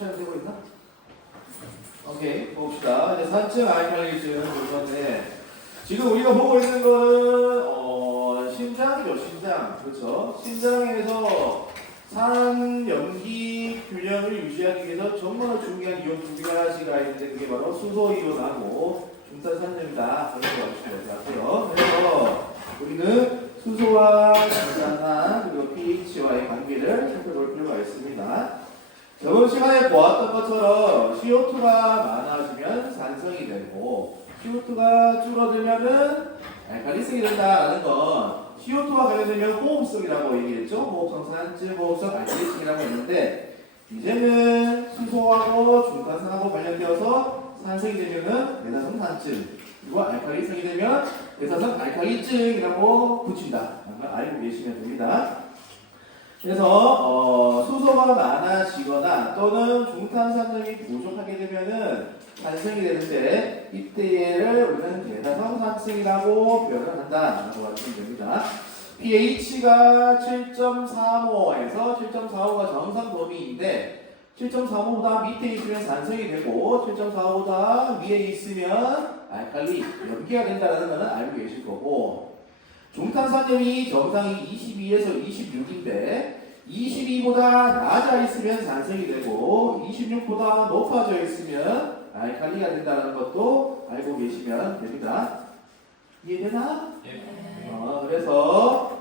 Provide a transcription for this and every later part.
촬영되고 있나? 오케이, 봅시다. 이제 산증 알칼리즘 볼 건데, 지금 우리가 보고 있는 거는, 신장이죠, 신장. 그렇죠? 신장에서 산 염기 균형을 유지하기 위해서 정말 중요한 이온 두 가지가 있는데, 그게 바로 수소 이온하고 중탄산염이다. 그렇게 봐주시면 되고요. 그래서 우리는 수소와 중탄산, 그리고 pH와의 관계를 살펴볼 필요가 있습니다. 저번 시간에 보았던 것처럼 CO2가 많아지면 산성이 되고 CO2가 줄어들면은 알칼리성이 된다라는 건 CO2가 관련되면 호흡성이라고 얘기했죠. 호흡성 산증, 호흡성 알칼리성이라고 했는데 이제는 수소하고 중탄산하고 관련되어서 산성이 되면은 대사성 산증, 그리고 알칼리성이 되면 대사성 알칼리증이라고 붙인다. 알고 계시면 됩니다. 그래서 수소가 많아지거나 또는 중탄산염이 부족하게 되면은 산성이 되는데 이때를 우리는 대사성 산증이라고 표현을 한다라고 하시면 됩니다. pH가 7.35에서 7.45가 정상 범위인데 7.45보다 밑에 있으면 산성이 되고 7.45보다 위에 있으면 알칼리, 염기가 된다는 것은 알고 계실 거고, 중탄산염이 정상이 22에서 26인데 22보다 낮아 있으면 산성이 되고 26보다 높아져 있으면 알칼리가 된다는 것도 알고 계시면 됩니다. 이해되나? 그래서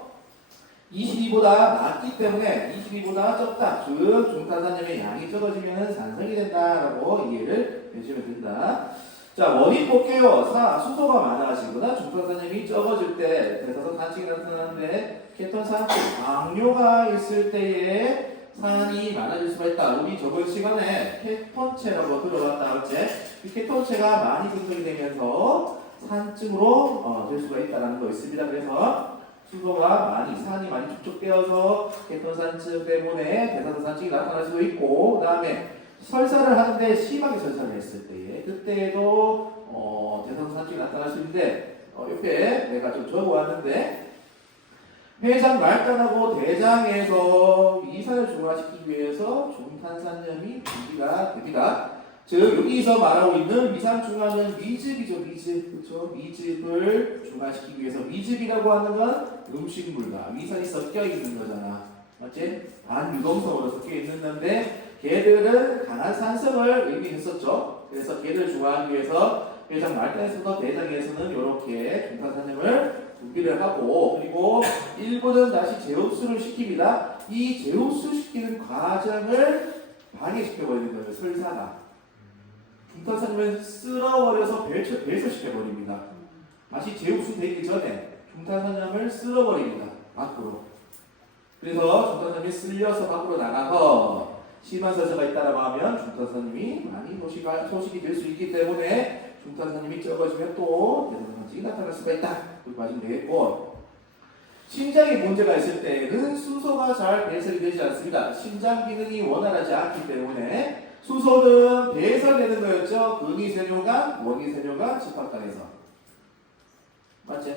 22보다 낮기 때문에 22보다 적다, 즉 중탄산염의 양이 적어지면 산성이 된다라고 이해를 해주시면 됩니다. 자, 원인 볼게요. 수소가 많아지거나 중탄산염이 적어질 때 대사성 산증이 나타나는데 케톤 산증, 당뇨가 있을 때에 산이 많아질 수가 있다. 우리 저번 시간에 케톤체라고 들어봤다 그랬지? 이 케톤체가 많이 분석이 되면서 산증으로 될 수가 있다는 거 있습니다. 그래서 수소가 산이 많이 축적되어서 케톤 산증 때문에 대사성 산증이 나타날 수도 있고, 그 다음에 설사를 하는데 심하게 설사를 했을 때에 그때도 대사성 산증이 나타날 수 있는데, 옆에 내가 좀 적어왔는데 췌장 말단하고 대장에서 위산을 중화시키기 위해서 중탄산염이 분비가 됩니다. 즉 여기서 말하고 있는 위산 중화는 미즙이죠. 미즙. 그렇죠? 미즙을 중화시키기 위해서, 미즙이라고 하는 건 음식물과 위산이 섞여 있는 거잖아. 맞지? 반유동성으로 섞여 있는 건데 걔들은 강한 산성을 의미했었죠. 그래서 걔를 중화하기 위해서 췌장 말단에서도 대장에서는 이렇게 중탄산염을 분비를 하고, 그리고 일부는 다시 제흡수를 시킵니다. 이 제흡수 시키는 과정을 방해시켜버리는 거예요. 설사가. 중탄산염을 쓸어버려서 배설시켜버립니다. 다시 제흡수 되기 전에 중탄산염을 쓸어버립니다. 밖으로. 그래서 중탄산염이 쓸려서 밖으로 나가서 심한 설사가 있다라고 하면 중탄산염이 많이 소식이 될 수 있기 때문에 중탄산염이 적어지면 또 대사성 산증이 나타날 수가 있다. 그렇게 봐주면 되겠고, 심장에 문제가 있을 때는 수소가 잘 배설이 되지 않습니다. 심장 기능이 원활하지 않기 때문에 수소는 배설되는 거였죠. 근위세뇨관, 원위세뇨관, 집합관에서. 맞지?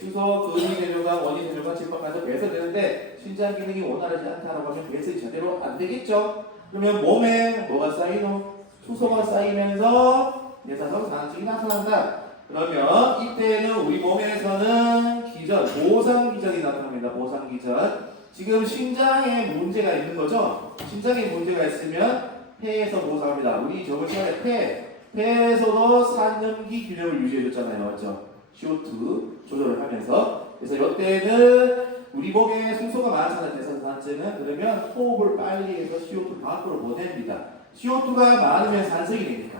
수소, 근위세뇨관, 원위세뇨관, 집합관에서 배설되는데 심장 기능이 원활하지 않다라고 하면 배설이 제대로 안 되겠죠. 그러면 몸에 뭐가 쌓이노? 수소가 쌓이면서 대사성 산증이 나타난다. 그러면 이때는 우리 몸에서는 기전, 보상기전이 나타납니다. 보상기전. 지금 심장에 문제가 있는 거죠. 심장에 문제가 있으면 폐에서 보상합니다. 우리 저번 시간에 폐에서도 산염기 균형을 유지해줬잖아요. 맞죠? CO2 조절을 하면서. 그래서 이때는 우리 몸에 수소가 많잖아요. 대사성 산증은. 그러면 호흡을 빨리 해서 CO2 밖으로 보냅니다. CO2가 많으면 산성이 되니까.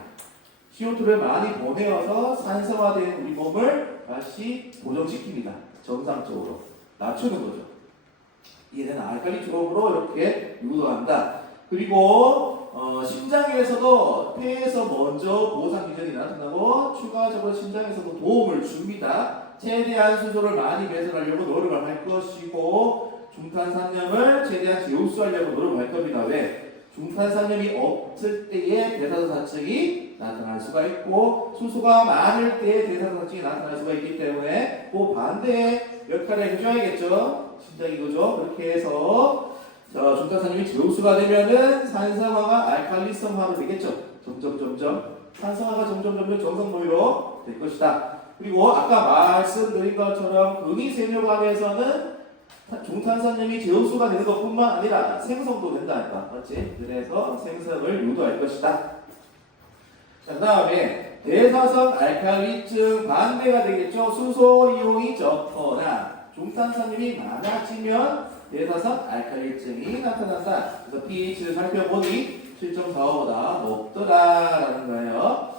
CO2를 많이 보내어서 산성화된 우리 몸을 다시 고정시킵니다. 정상적으로 낮추는 거죠. 얘는 알칼리 쪽으로 이렇게 유도한다. 그리고 심장에서도 폐에서 먼저 보상 기전이 나타나고 추가적으로 심장에서도 도움을 줍니다. 최대한 수소를 많이 배설하려고 노력을 할 것이고, 중탄산염을 최대한 제흡수하려고 노력을 할 겁니다. 왜? 중탄산염이 없을 때에 대사성 산증이 나타날 수가 있고, 수소가 많을 때에 대사성 산증이 나타날 수가 있기 때문에 그 반대의 역할을 해줘야겠죠. 심장이 그죠? 그렇게 해서 자, 중탄산염이 제옥수가 되면은 산성화가 알칼리성화로 되겠죠. 점점 산성화가 점점 정성모이로 될 것이다. 그리고 아까 말씀드린 것처럼 근위세뇨관에서는 중탄산염이 제옥수가 되는 것뿐만 아니라 생성도 된다니까, 맞지? 그래서 생성을 유도할 것이다. 자, 그 다음에 대사성 알칼리증 반대가 되겠죠. 수소 이용이 적거나 중탄산염이 많아지면 대사성 알칼리증이 나타난다. 그래서 pH를 살펴보니 7.45보다 높더라라는 거예요.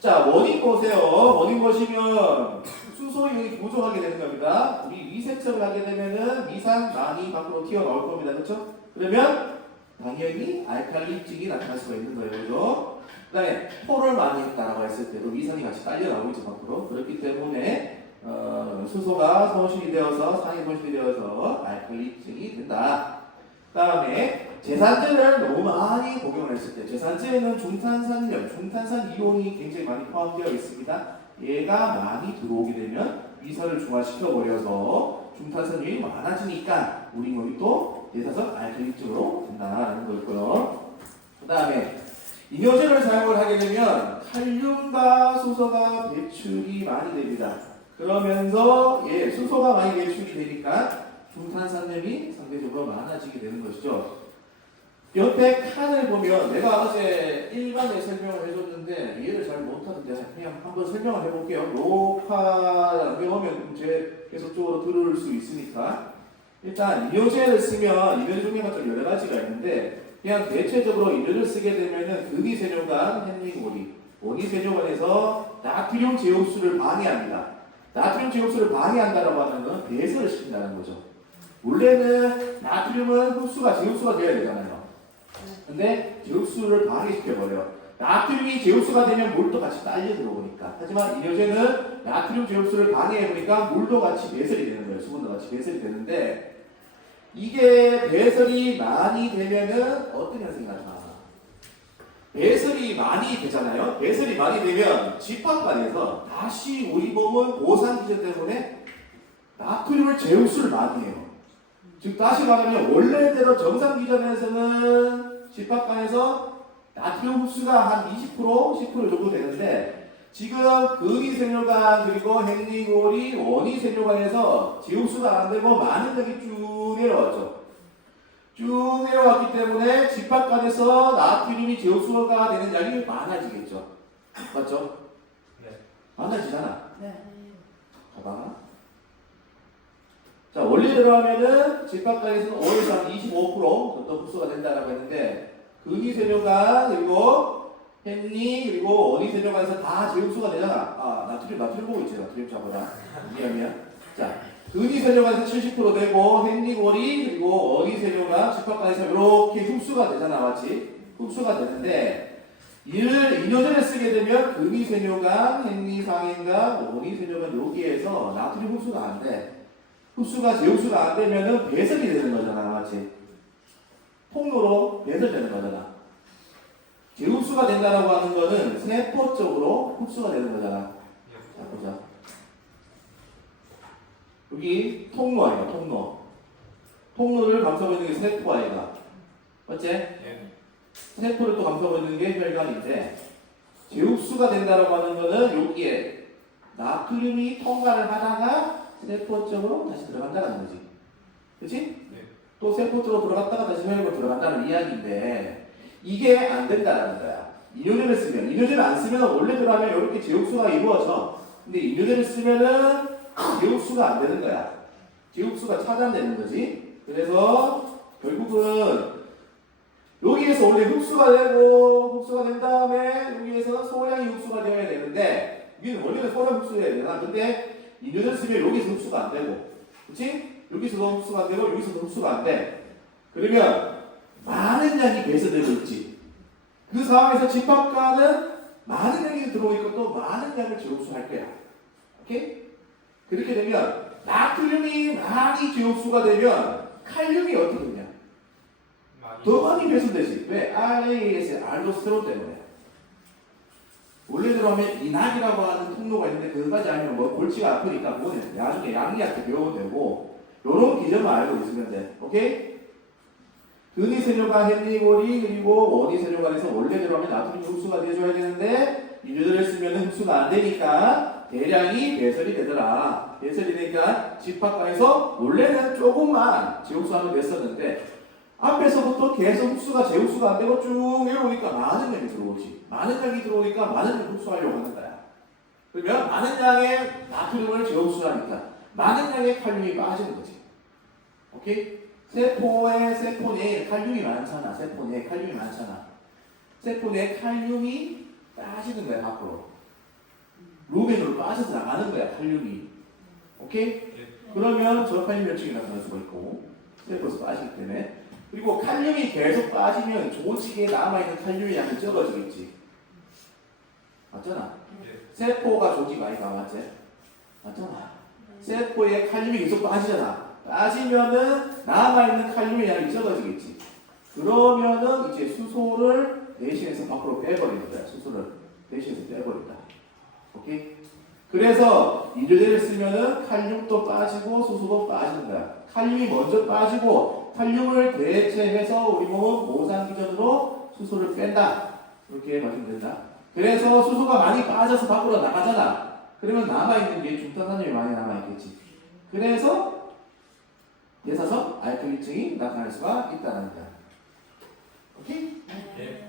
자, 원인 보세요. 원인 보시면 수소 이온이 부족하게 되는 겁니다. 우리 위세척을 하게 되면은 미산 많이 밖으로 튀어나올 겁니다. 그렇죠? 그러면 당연히 알칼리증이 나타날 수가 있는 거예요. 그죠? 그 다음에 토를 많이 했다라고 했을 때도 미산이 같이 딸려 나오죠. 밖으로. 그렇기 때문에 수소가 손실이 되어서 산이 손실이 되어서 알칼리증이 된다. 그 다음에 제산제를 너무 많이 복용을 했을 때 제산제에는 중탄산염, 중탄산 이온이 굉장히 많이 포함되어 있습니다. 얘가 많이 들어오게 되면 위산을 중화시켜 버려서 중탄산염이 많아지니까 우리 몸이 또 대사성 알칼리증으로 된다는 거고요. 그 다음에 이뇨제를 사용을 하게 되면 칼륨과 수소가 배출이 많이 됩니다. 그러면서 수소가 많이 배출이 되니까 중탄산염이 상대적으로 많아지게 되는 것이죠. 옆에 칸을 보면 내가 어제 일반에 설명을 해줬는데 이해를 잘 못하는데 그냥 한번 설명을 해볼게요. 요 칸 외우면 제 계속적으로 들을 수 있으니까 일단 이뇨제를 쓰면 이뇨제 종류가 좀 여러 가지가 있는데 그냥 대체적으로 이뇨제를 쓰게 되면은 근위세뇨관, 헨링고리, 원위세뇨관에서 나트륨 제옥수를 방해합니다. 나트륨 제옥수를 방해한다라고 하는 건 배설을 시킨다는 거죠. 원래는 나트륨은 흡수가 제옥수가 되어야 되잖아요. 근데 제옥수를 방해시켜버려요. 나트륨이 제옥수가 되면 물도 같이 딸려 들어오니까. 하지만 이뇨제는 나트륨 제옥수를 방해해보니까 물도 같이 배설이 되는 거예요. 수분도 같이 배설이 되는데 이게 배설이 많이 되면은 어떤 현상이 나타나? 배설이 많이 되잖아요. 배설이 많이 되면 집합관에서 다시 우리 몸은 고산 기전 때문에 나트륨을 제옥수를 많이 해요. 즉 다시 말하면 원래대로 정상 기전에서는 집합관에서 나트륨 흡수가 한 20%, 10% 정도 되는데 지금 근위세뇨관 그리고 헨리고리 원위세뇨관에서 제옥수가 안 되고 많은 양이 쭉 내려왔죠. 쭉 내려왔기 때문에 집합관에서 나트륨이 제옥수가 되는 양이 많아지겠죠. 맞죠? 네. 많아지잖아. 네. 봐봐. 자, 원리대로 하면은 집합관에서는 5에서 한 25% 정도 흡수가 된다라고 했는데 근위세뇨관 그리고 헨리 그리고 원위세뇨관에서 다 제옥수가 되잖아. 아, 나트륨 보고 있지. 나트륨 잡아라. 미안. 자, 근위세뇨관에서 70% 되고 헨리고리 그리고 원위세뇨관 집합관에서 이렇게 흡수가 되잖아. 맞지? 흡수가 되는데 이뇨제를 쓰게 되면 근위세뇨관, 헨리상행관, 원위세뇨관 여기에서 나트륨 흡수가 안 돼. 흡수가 제옥수가 안 되면은 배설이 되는 거잖아. 맞지? 통로로 배설되는 거잖아. 제옥수가 된다라고 하는 거는 세포적으로 흡수가 되는 거잖아. 자, 보자. 여기 통로예요, 통로. 통로를 감싸고 있는 게 세포아이가. 맞지? 네. 세포를 또 감싸고 있는 게 혈관인데, 제옥수가 된다라고 하는 거는 여기에 나트륨이 통과를 하다가 세포 쪽으로 다시 들어간다는 거지. 그치? 네. 또 세포 쪽으로 들어갔다가 다시 혈액으로 들어간다는 이야기인데 이게 안 된다는 거야. 이뇨제를 쓰면. 이뇨제를 안 쓰면 원래대로 하면 이렇게 제옥수가 이루어져. 근데 이뇨제를 쓰면은 제옥수가 안 되는 거야. 제옥수가 차단되는 거지. 그래서 결국은 여기에서 원래 흡수가 되고 흡수가 된 다음에 여기에서 소량이 흡수가 되어야 되는데 여기는 원래는 소량 흡수해야 되나? 근데 이뇨제를 쓰면 여기서 흡수가 안 되고, 그치? 여기서도 흡수가 안 되고, 여기서도 흡수가 안 돼. 그러면 많은 양이 배설되고 있지. 그 상황에서 집합관은 많은 양이 들어오니까 또 많은 양을 제옥수할 거야. 오케이? 그렇게 되면 나트륨이 많이 제옥수가 되면 칼륨이 어떻게 되냐? 더 많이 배설되지. 왜? RAS의 알도스테론 때문에. 원래대로 하면 이낙이라고 하는 통로가 있는데 그것까지 아니면 뭐 골치가 아프니까 그거는 나중에 양리학때 배워도 되고 요런 기전만 알고 있으면 돼. 오케이? 근위 세뇨가 헨리고리 그리고 원위 세뇨간에서 원래대로 하면 나트륨 흡수가 돼줘야 되는데 인조제를 쓰면 흡수가 안 되니까 대량이 배설이 되더라. 배설이 되니까 집합관에서 원래는 조금만 재흡수하면 됐었는데 앞에서부터 계속 흡수가 재흡수가 안 되고 쭉 내려오니까 많은 양이 들어오지. 많은 양이 들어오니까 많은 양을 흡수하려고 하는 거야. 그러면 많은 양의 나트륨을 재흡수하니까 많은 양의 칼륨이 빠지는 거지. 오케이? 세포 내에 칼륨이 많잖아. 세포 내에 칼륨이 많잖아. 세포 내에 칼륨이 빠지는 거야, 밖으로. 루멘으로 빠져서 나가는 거야, 칼륨이. 오케이? 그러면 저칼륨 멸종이 나타날 수가 있고, 세포에서 빠지기 때문에. 그리고 칼륨이 계속 빠지면 조직에 남아있는 칼륨의 양이 적어지겠지. 맞잖아? 세포가 조직 많이 남았지? 맞잖아? 세포에 칼륨이 계속 빠지잖아. 빠지면은 남아있는 칼륨의 양이 적어지겠지. 그러면은 이제 수소를 대신해서 밖으로 빼버리는 거야. 수소를 대신해서 빼버린다. 오케이? 그래서 인조제를 쓰면은 칼륨도 빠지고 수소도 빠지는 거야. 칼륨이 먼저 빠지고 칼륨을 대체해서 우리 몸은 보상 기전으로 수소를 뺀다. 이렇게 말하면 된다. 그래서 수소가 많이 빠져서 밖으로 나가잖아. 그러면 남아있는 게 중탄산염이 많이 남아있겠지. 그래서 대사성 알칼리증이 나타날 수가 있다는 거야. 오케이? 네.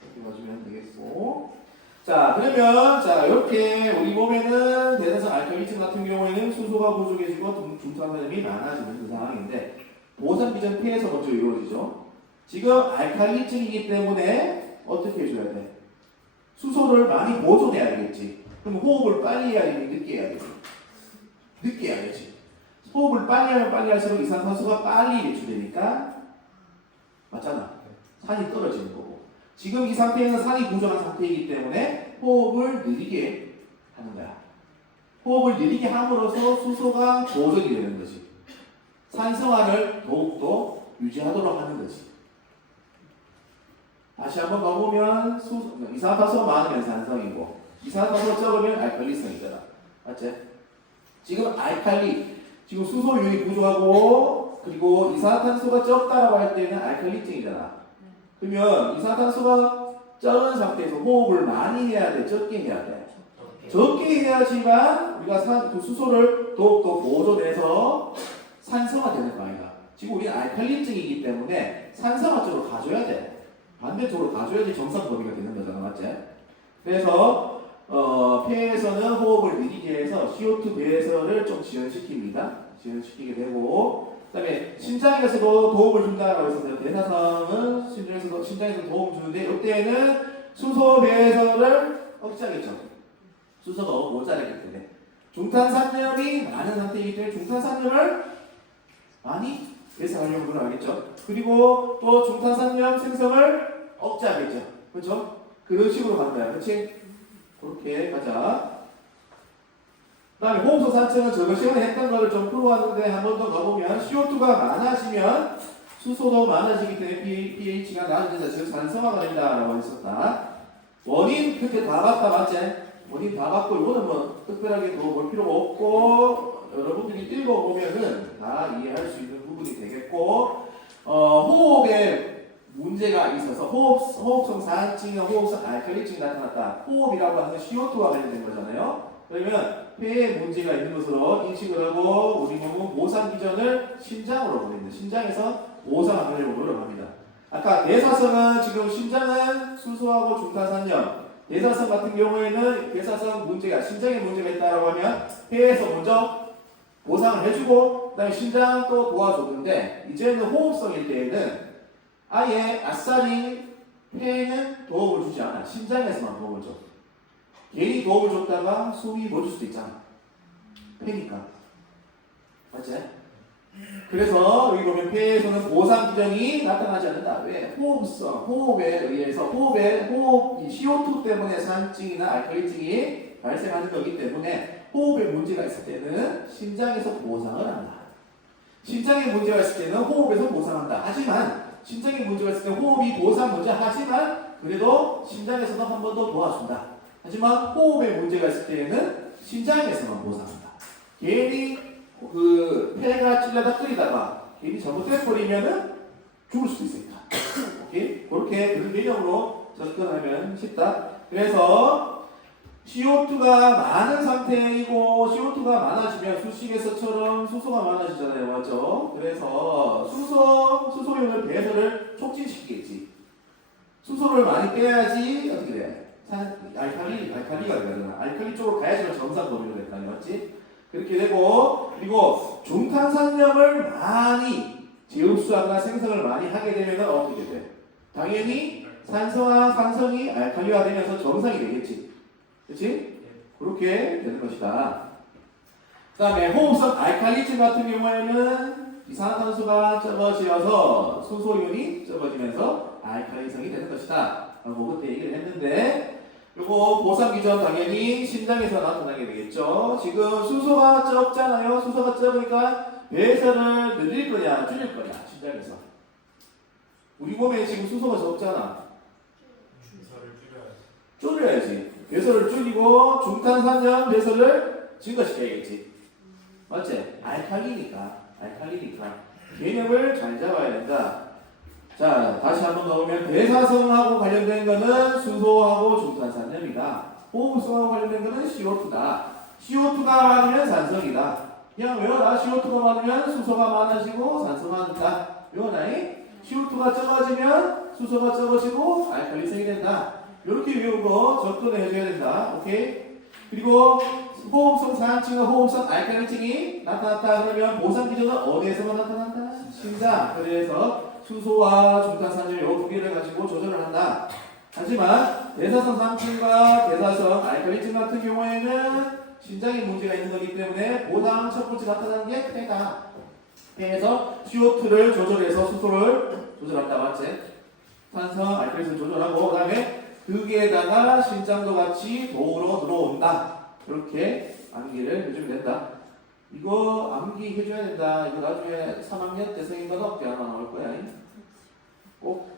이렇게 봐주면 되겠고. 자, 그러면, 자, 이렇게 우리 몸에는 대사성 알칼리증 같은 경우에는 수소가 부족해지고 중탄산염이 많아지는 그 상황인데, 보상 기전 폐에서 먼저 이루어지죠. 지금 알칼리증이기 때문에 어떻게 해줘야 돼? 수소를 많이 보존해야 되겠지. 그럼 호흡을 빨리 해야 되지, 늦게 해야 되지? 늦게 해야 되지. 호흡을 빨리 하면 빨리 할수록 이산화탄소가 빨리 배출되니까, 맞잖아. 산이 떨어지는 거고. 지금 이 상태에서 산이 부족한 상태이기 때문에 호흡을 느리게 하는 거야. 호흡을 느리게 함으로써 수소가 보존이 되는 거지. 산성화를 더욱더 유지하도록 하는 거지. 다시 한번 가보면 이산화탄소 많으면 산성이고 이산화탄소 적으면 알칼리성이잖아. 맞지? 지금 지금 수소율이 부족하고 그리고 이산화탄소가 적다라고 할 때는 알칼리증이잖아. 그러면 이산화탄소가 적은 상태에서 호흡을 많이 해야 돼? 적게 해야 돼? 적게 해야지만 우리가 그 수소를 더욱더 보존해서 산성화되는 거 아이가. 지금 우리는 알칼리증이기 때문에 산성화 쪽으로 가줘야 돼. 반대쪽으로 가줘야지 정상 범위가 되는 거잖아. 맞지? 그래서 폐에서는 호흡을 느리게 해서 CO2 배설을 좀 지연시킵니다. 지연시키게 되고 그 다음에 심장에서도 도움을 준다라고 했었어요. 대사성은 심장에서 도움을 주는데 이때에는 수소 배설을 억제하겠죠. 수소가 모자라기 때문에 중탄산염이 많은 상태이기 때문에 중탄산염을 많이 배설하려고 노력하겠죠. 그리고 또 중탄산염 생성을 억제하겠죠. 그렇죠? 그런 식으로 간다. 그렇지? 그렇게 가자. 그 다음에 호흡소 산증은 저번 시간에 했던 거를 좀 풀어왔는데 한 번 더 가보면 CO2가 많아지면 수소도 많아지기 때문에 pH가 낮아져서 지금 산성화가 된다라고 했었다. 원인 그때 다 봤다. 맞지? 원인 다 봤고 이거는 뭐 특별하게 볼 필요가 없고 여러분들이 읽어보면은 다 이해할 수 있는 부분이 되겠고 호흡에 문제가 있어서 호흡성 산증이나 호흡성 알칼리증이 나타났다. 호흡이라고 하는 CO2와 관련된 거잖아요. 그러면 폐에 문제가 있는 것으로 인식을 하고 우리 몸은 보상 기전을 심장으로 보냅니다. 심장에서 보상을 하려고 노력합니다. 아까 대사성은 지금 심장은 수소하고 중탄산염, 대사성 같은 경우에는 대사성 문제가 심장에 문제가 있다라고 하면 폐에서 먼저 보상을 해주고 그다음에 심장도 도와줬는데 이제는 호흡성일 때에는 아예 아싸리 폐에는 도움을 주지 않아. 심장에서만 도움을 줘. 괜히 도움을 줬다가 숨이 멎을 수도 있잖아. 폐니까. 맞지? 그래서 여기 보면 폐에서는 보상 기전이 나타나지 않는다. 왜? 호흡에 의해서 이 CO2 때문에 산증이나 알칼리증이 발생하는 거기 때문에 호흡에 문제가 있을 때는 심장에서 보상을 한다. 심장에 문제가 있을 때는 호흡에서 보상한다. 하지만 심장에 문제가 있을 때 호흡이 보상 먼저 하지만 그래도 심장에서도 한 번 더 도와준다. 하지만 호흡에 문제가 있을 때에는 심장에서만 보상한다. 괜히 그 폐가 찔려다 끓이다가 괜히 잘못돼 버리면은 죽을 수도 있으니까. 오케이? 그렇게 그런 개념으로 접근하면 쉽다. 그래서 CO2가 많은 상태이고 CO2가 많아지면 수식에서처럼 수소가 많아지잖아요. 맞죠? 그래서 수소용을 배설을 촉진시키겠지. 수소를 많이 빼야지 어떻게 돼? 알칼리가 되잖아. 알칼리 쪽으로 가야지만 정상 범위로 된다는 거지. 그렇게 되고, 그리고 중탄산염을 많이 재흡수하거나 생성을 많이 하게 되면 어떻게 돼? 당연히 산소와 산성이 알칼리화되면서 정상이 되겠지. 그렇지? 그렇게 되는 것이다. 그 다음에 호흡성 알칼리증 같은 경우에는 이산화탄소가 적어지어서 수소윤이 적어지면서 알칼리성이 되는 것이다. 라고 그때 얘기를 했는데, 요거 보상기전 당연히 심장에서 나타나게 되겠죠. 지금 수소가 적잖아요. 수소가 적으니까 배설을 늘릴 거냐, 줄일 거냐, 심장에서. 우리 몸에 지금 수소가 적잖아. 줄여야지. 배설을 줄이고 중탄산염 배설을 증가시켜야겠지. 맞지? 알칼리니까. 개념을 잘 잡아야 된다. 자, 다시 한번 가보면 대사성하고 관련된 거는 수소하고 중탄산염이다. 호흡성하고 관련된 거는 CO2다. CO2가 많으면 산성이다. 그냥 외워라. CO2가 많으면 수소가 많아지고 산소가 많다. 외워라. CO2가 적어지면 수소가 적어지고 알칼리성이 된다. 이렇게 외우고 접근을 해줘야 된다. 오케이? 그리고 호흡성 산증과 호흡성 알칼리증이 나타났다 그러면 보상 기전은 어디에서만 나타난다? 심장. 그래서 수소와 중탄산염 요 두 개를 가지고 조절을 한다. 하지만 대사성 산증과 대사성 알칼리증 같은 경우에는 심장에 문제가 있는 거기 때문에 보상 첫 번째 나타나는 게 폐다. 폐에서 CO2를 조절해서 수소를 조절한다. 맞지? 탄성 알칼리증 조절하고 그 다음에 거기에다가 심장도 같이 도우러 들어온다. 이렇게 암기를 해주면 된다. 이거 암기 해줘야 된다. 이거 나중에 3학년 때 성인반업때 하나 나올 거야. 꼭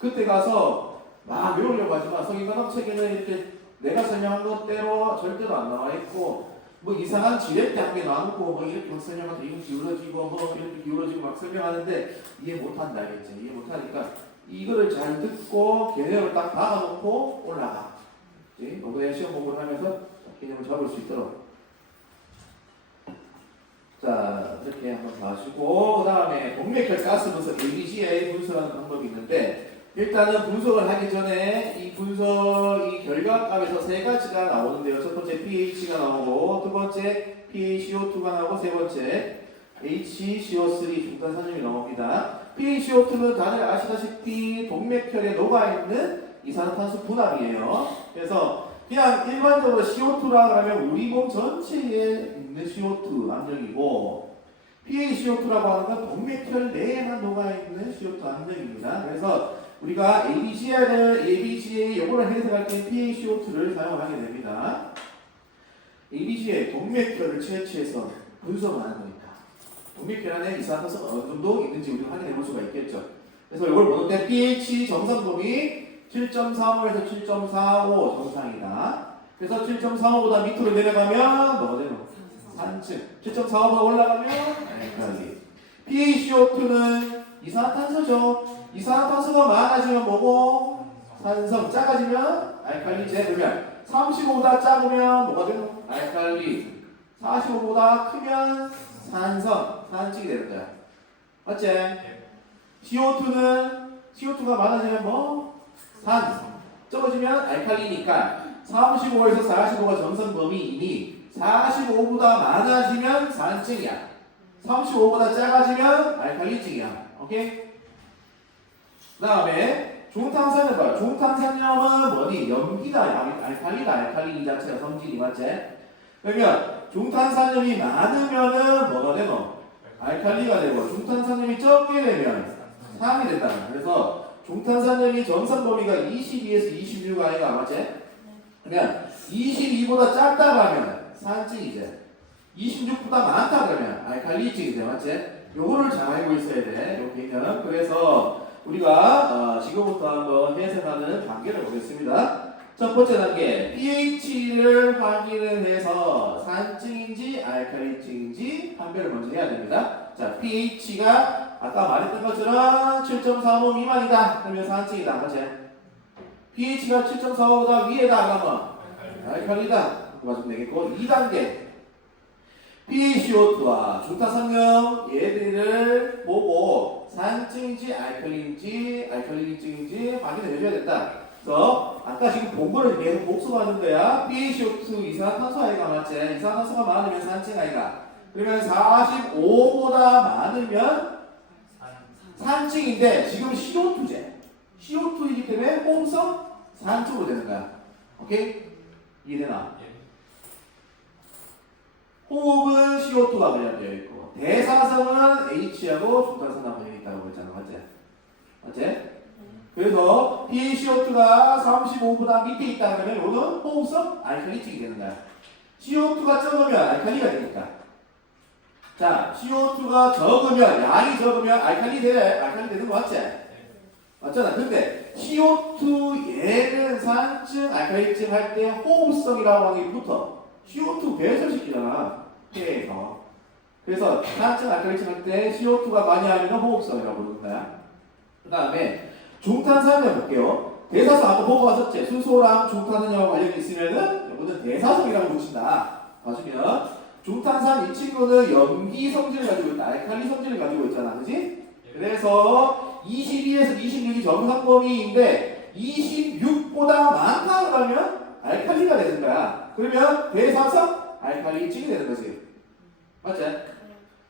그때 가서 막 외우려고 하지만 성인반업 책에는 이렇게 내가 설명한 것대로 절대로 안 나와 있고 뭐 이상한 지렛대 한 개 놔놓고 뭐 이렇게 막 설명하면서 이거 기울어지고 뭐 이렇게 기울어지고 막 설명하는데 이해 못한다. 알겠지? 이해 못하니까 이거를 잘 듣고 개념을 딱 박아놓고 올라가. 노고대 시험 공부를 하면서 개념을 잡을 수 있도록. 자, 이렇게 한번 봐주고 그 다음에 동맥혈 가스 분석 ABCA 분석하는 방법이 있는데 일단은 분석을 하기 전에 이 결과값에서 세 가지가 나오는데요. 첫 번째 pH가 나오고 두 번째 PaCO2가 나오고 세 번째 HCO3 중탄산염이 나옵니다. PaCO2는 다들 아시다시피 동맥혈에 녹아있는 이산화탄소 분합이에요. 그래서 그냥 일반적으로 CO2라 그러면 우리 몸 전체에 있는 CO2 압력이고 PaCO2라고 하는 건 동맥혈 내에만 녹아있는 CO2 압력입니다. 그래서 우리가 ABCA 요거를 해석할 때 PaCO2를 사용하게 됩니다. ABCA 동맥혈을 채취해서 분석하는 거니까 동맥혈 안에 이산화탄소가 어느 정도 있는지 우리가 확인해 볼 수가 있겠죠. 그래서 이걸 보는 때 pH 정상범위 7.35에서 7.45 정상이다. 그래서 7.45보다 밑으로 내려가면 뭐가 되노? 산증. 7.45보다 올라가면 알칼리. PaCO2는 이산화탄소죠. 이산화탄소가 많아지면 뭐고? 산성. 작아지면 알칼리제. 그러면 35보다 작으면 뭐가 되노? 알칼리. 45보다 크면 산성. 산증이 되는 거야. 맞지? CO2가 많아지면 뭐? 산성. 적어지면 알칼리니까 35에서 45가 정상 범위이니 45보다 많아지면 산증이야. 35보다 작아지면 알칼리증이야. 오케이? 그 다음에 중탄산염 봐요. 중탄산염은 뭐니? 염기다. 알칼리다. 알칼리 이 자체가 성질이 맞지? 그러면 중탄산염이 많으면은 뭐가 되노? 알칼리가 되고 중탄산염이 적게 되면 산이 된다. 그래서 중탄산염이 정상 범위가 22에서 26가 아이가 맞지? 그러면 22보다 작다 그러면 산증이지. 26보다 많다 그러면 알칼리증이지. 맞지? 요거를 잘 알고 있어야 돼. 요 개념. 그래서 우리가 지금부터 한번 해석하는 단계를 보겠습니다. 첫 번째 단계 pH를 확인을 해서 산증인지 알칼리증인지 판별을 먼저 해야 됩니다. 자, pH가 아까 말했던 것처럼 7.35 미만이다. 그러면 산증이다. 맞지? pH가 7.45보다 위에다. 그러면 알칼리다. 맞으면 되겠고 2단계 PaCO2와 중탄산염 얘들을 보고 산증인지 알칼리인지 확인을 해줘야 된다. 그래서 아까 지금 본 거를 계속 복습하는 거야. PaCO2 이산화탄소 아이가 맞지? 이산화탄소가 많으면 산증 아이가. 그러면 45보다 많으면 산증인데 지금 CO2제. CO2이기 때문에 호흡성 산증으로 되는 거야. 오케이? 이해되나? 호흡은 CO2가 관련되어 있고 대사성은 H하고 중탄산화 관련이 있다고 했잖아. 맞지? 그래서 PaCO2가 35보다 밑에 있다 그러면 이거는 호흡성 알칼리증이 되는 거야. CO2가 적으면 알칼리가 되니까. 자, CO2가 적으면 양이 적으면 알칼리 되는 거 맞지? 맞잖아. 근데 CO2 얘는 산증 알칼리증 할 때 호흡성이라고 하는 게 붙어. CO2 배설시키잖아. 폐에서. 그래서 산증 알칼리증 할 때 CO2가 많이 하면 호흡성이라고 부르는 거야. 그 다음에 중탄산염 볼게요. 대사성 아까 보고 왔었지? 수소랑 중탄산염 관련이 있으면은 이거는 대사성이라고 붙인다. 맞으면 중탄산 이 친구는 염기 성질을 가지고 있다. 알칼리 성질을 가지고 있잖아. 그지? 그래서 22에서 26이 정상 범위인데 26보다 많다 그러면 알칼리가 되는 거야. 그러면 대사성 알칼리증이 되는 거지. 맞지?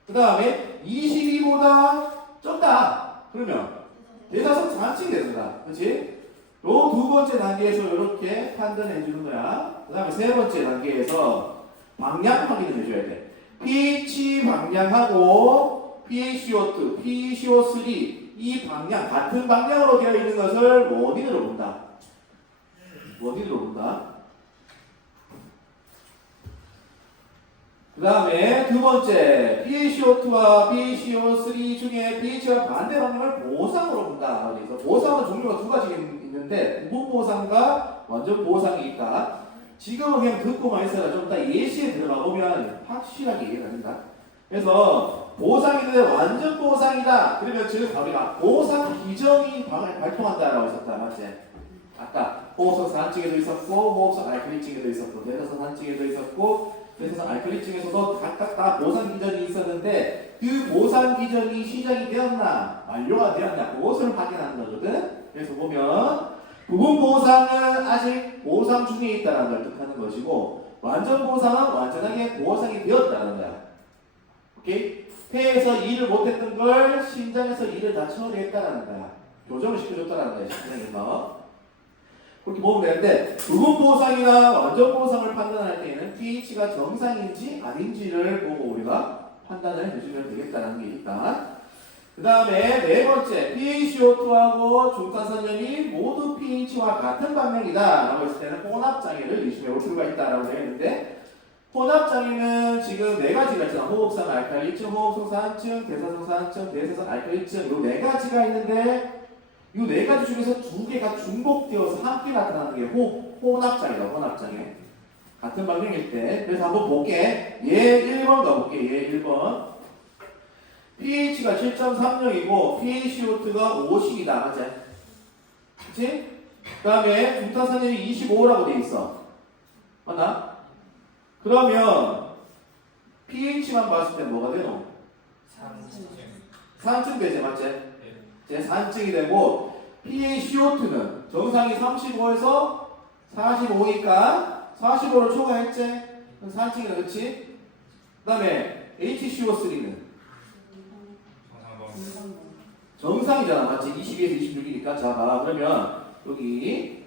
그 다음에 22보다 적다. 그러면 대사성 산증이 되는 거야. 그렇지? 요 두 번째 단계에서 이렇게 판단해 주는 거야. 그 다음에 세 번째 단계에서 방향 확인을 해줘야 돼. pH 방향하고 PaCO2, PaCO3 이 방향 같은 방향으로 되어 있는 것을 원인으로 본다. 그 다음에 두 번째 PaCO2와 PaCO3 중에 pH가 반대 방향을 보상으로 본다. 그래서 보상은 종류가 두 가지 있는데 부분 보상과 완전 보상이 있다. 지금은 그냥 듣고만 있어라. 좀 이따 예시에 들어가 보면 확실하게 이해가 된다. 그래서 보상인데 완전 보상이다. 그러면 지금 우리가 보상 기전이 발동한다라고 했었다. 맞지? 아까 호흡성 산증에도 있었고 호흡성 알칼리증에도 있었고 대사성 산증에도 있었고 그래서 알칼리증에서도 각각 다 보상 기전이 있었는데 그 보상 기전이 시작이 되었나 완료가 되었나 그것을 확인하는 거거든. 그래서 보면 부분 보상은 아직 보상 중에 있다는 걸 뜻하는 것이고 완전 보상은 완전하게 보상이 되었다는 거야. 오케이? 폐에서 일을 못했던 걸 심장에서 일을 다 처리했다는 거야. 교정을 시켜줬다는 거야. 심장에서. 그렇게 보면 되는데 부분 보상이나 완전 보상을 판단할 때에는 pH가 정상인지 아닌지를 보고 우리가 판단을 해주면 되겠다는 게 있다. 그 다음에 네 번째 PaCO2하고 중탄산염이 모두 pH와 같은 방향이다 라고 했을 때는 혼합장애를 의심해 볼 필요가 있다라고 되어 있는데 혼합장애는 지금 네 가지가 있잖아. 호흡성 알칼리증, 호흡성 산증, 대사성 산증, 대사성 알칼리증 이 네 가지가 있는데 이 네 가지 중에서 두 개가 중복되어서 함께 나타나는 게 혼합장애다. 혼합장애 같은 방향일 때. 그래서 한번 볼게. 얘 1번 가볼게. 얘 1번 pH가 7.30이고 PaCO2가 50이다. 맞지? 그치? 그 다음에 중탄산염이 25라고 돼 있어. 맞나? 그러면 pH만 봤을 때 뭐가 되노? 산증 되지. 맞지? 이제 산증이 되고 PaCO2는 정상이 35에서 45니까 45를 초과했지? 산증이다. 그치? 그 다음에 HCO3는 정상이잖아. 맞지? 22에서 26이니까. 자, 봐. 그러면 여기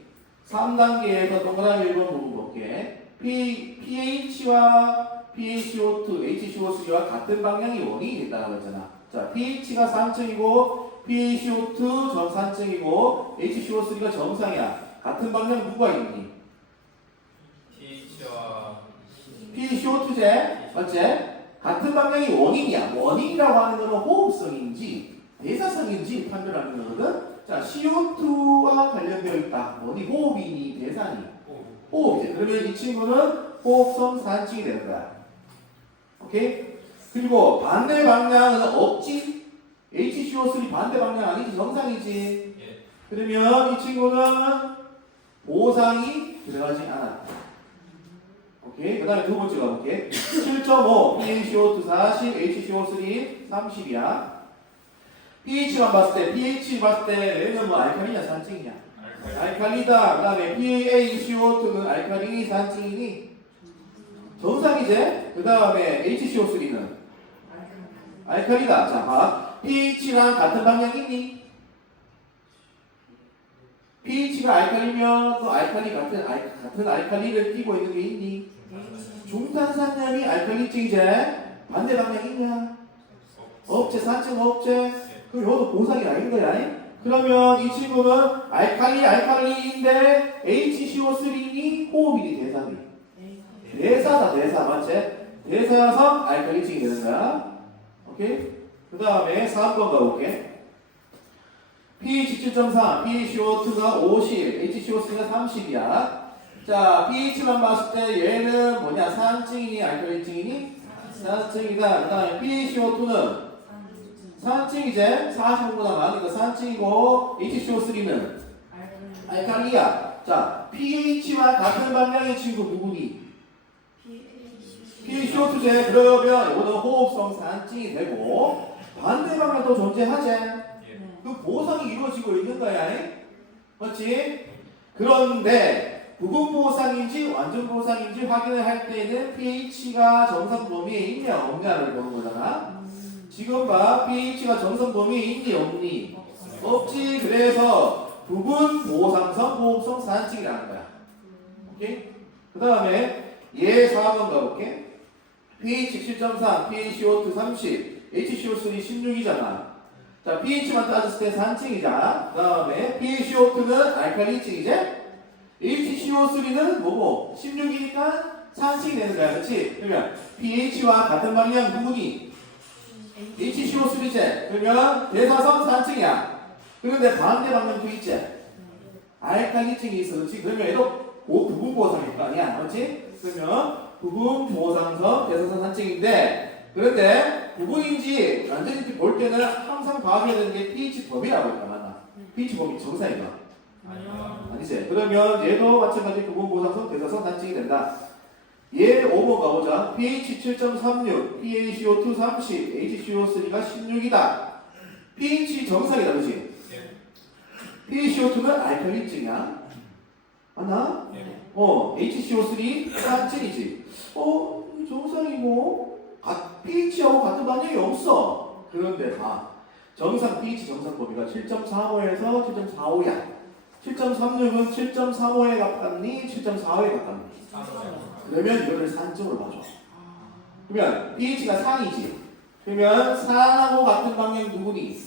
3단계에서 동그라미 1번 부분 볼게. pH와 PaCO2, HCO3와 같은 방향이 원인이 된다고 했잖아. 자, pH가 산증이고 PaCO2 정산증이고 HCO3가 정상이야. 같은 방향 누가 있니? PaCO2제. 맞지? 같은 방향이 원인이야. 원인이라고 하는 거는 호흡성인지 대사성인지 판별하는 거거든. 자, CO2와 관련되어 있다. 원인 호흡이니 대사니? 호흡이지. 그러면 이 친구는 호흡성 산증이 되는 거야. 오케이? 그리고 반대 방향은 없지? HCO3 반대 방향 아니지? 정상이지? 그러면 이 친구는 보상이 들어가지 않았다. 오케이? 그 다음에 두 번째 가볼게. 7.5 PaCO2 40, HCO3 30이야. pH만 봤을 때, pH 봤을 때 얘는 뭐 알칼리냐 산증이냐? 알칼리다. 그 다음에 PaCO2는 알칼리니 산증이니? 정상이지? 그 다음에 HCO3는 알칼리다. 자, 봐. pH랑 같은 방향이니? pH가 알칼리면 또 알칼리 같은 알칼리를 띄고 있는 게 있니? 중탄산염이 알칼리증이지? 반대 방향 있냐? 없지. 산증 없지? 그럼 이것도 보상이 아닌 거야. 그러면 이 친구는 알칼리인데 HCO3니 호흡이니 대사니? 대사다. 대사 맞지? 대사성 알칼리증이 되는 거야. 오케이? 그 다음에 4번 가볼게. pH 7.4, PaCO2가 50, HCO3가 30이야. 자, pH만 봤을 때 얘는 뭐냐? 산증이니 알칼리증이니? 산증이다. 그 다음에 PaCO2는 산증이지? 45보다 많으니까 산증이고 HCO3는 알칼리야. 자, pH와 같은 방향의 친구 누구니? PaCO2제. 그러면 이거는 호흡성 산증이 되고 반대 방향도 존재하지? 그 보상이 이루어지고 있는 거야. 맞지? 그런데 부분 보상인지 완전 보상인지 확인을 할 때는 pH가 정상 범위에 있냐 없냐를 보는 거잖아. 지금 봐. pH가 정상 범위에 있니 없니? 없지. 그래서 부분 보상성 호흡성 산증이라는 거야. 오케이? 그 다음에 얘 4번 가볼게. pH 7.3, PaCO2 30, HCO3 16이잖아. 자, pH만 따졌을 때 산증이잖아. 그 다음에 PaCO2는 알칼리증이지? HCO3는 뭐고? 16이니까 산증이 되는 거야. 그렇지? 그러면 pH와 같은 방향 누구니? HCO3지? 그러면 대사성 산증이야. 그런데 반대 방향도 있지? 알칼리증이 있어. 그렇지? 그러면 얘도 부분 보상일 거 아니야. 그렇지? 그러면 부분 보상성 대사성 산증인데 그런데 부분인지 완전히 볼 때는 항상 봐줘야 되는 게 pH 범위라고 있다. 맞나? pH 범위 정상이다. 아니지? 그러면 얘도 마찬가지 부분 보상성 대사성 산증이 된다. 얘 5번 가보자. pH 7.36, PaCO2 30, HCO3가 16이다. pH 정상이다. 그치? PaCO2는 알칼리증이야. 맞나? HCO3 산증이지. 정상이고 pH하고 같은 반응이 없어. 그런데 봐. 정상 pH 정상 범위가 7.45에서 7.45야. 7.36은 7.35에 가깝니? 7.45에 가깝니? 그러면 이거를 산증으로 봐줘. 그러면 pH가 산이지. 그러면 산하고 같은 방향 누구니?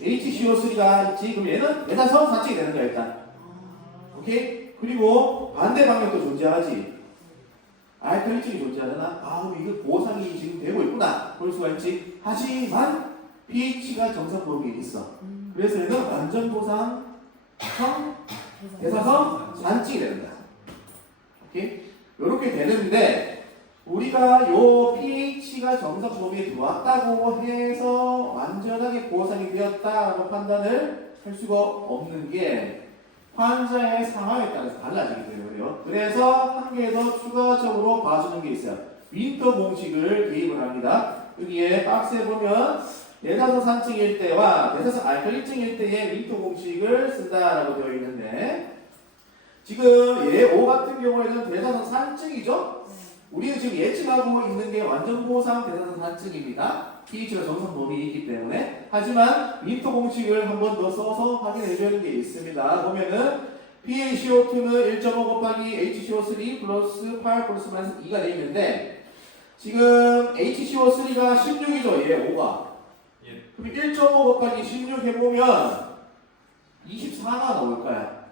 HCO3가 있지. 그럼 얘는 대사성 산증이 되는 거야 일단. 오케이? 그리고 반대 방향도 존재하지. 알칼리증이 존재하잖아. 그럼 이게 보상이 지금 되고 있구나. 볼 수가 있지. 하지만 pH가 정상 범위에 있어. 그래서 얘는 완전 보상성 대사성 산증이 되는 거야. 오케이? 이렇게 되는데 우리가 요 pH가 정상 범위에 들어왔다고 해서 완전하게 보상이 되었다라고 판단을 할 수가 없는 게 환자의 상황에 따라서 달라지게 되고요. 그래서 한 개 더 추가적으로 봐주는 게 있어요. 윈터 공식을 개입을 합니다. 여기에 박스에 보면 대사성 산증일 때와 대사성 알칼리증일 때의 윈터 공식을 쓴다라고 되어 있는데 지금 얘 5 같은 경우에는 대사성 산증이죠? 우리는 지금 예측하고 있는 게 완전 보상 대사성 산증입니다. pH가 정상 범위에 있기 때문에. 하지만 윈터 공식을 한 번 더 써서 확인해 주는 게 있습니다. 보면은 PaCO2는 1.5 곱하기 HCO3 플러스 8 플러스 마이너스 2가 되어 있는데 지금 HCO3가 16이죠. 얘 5가. 그럼 1.5 곱하기 16 해보면 24가 나올 거야.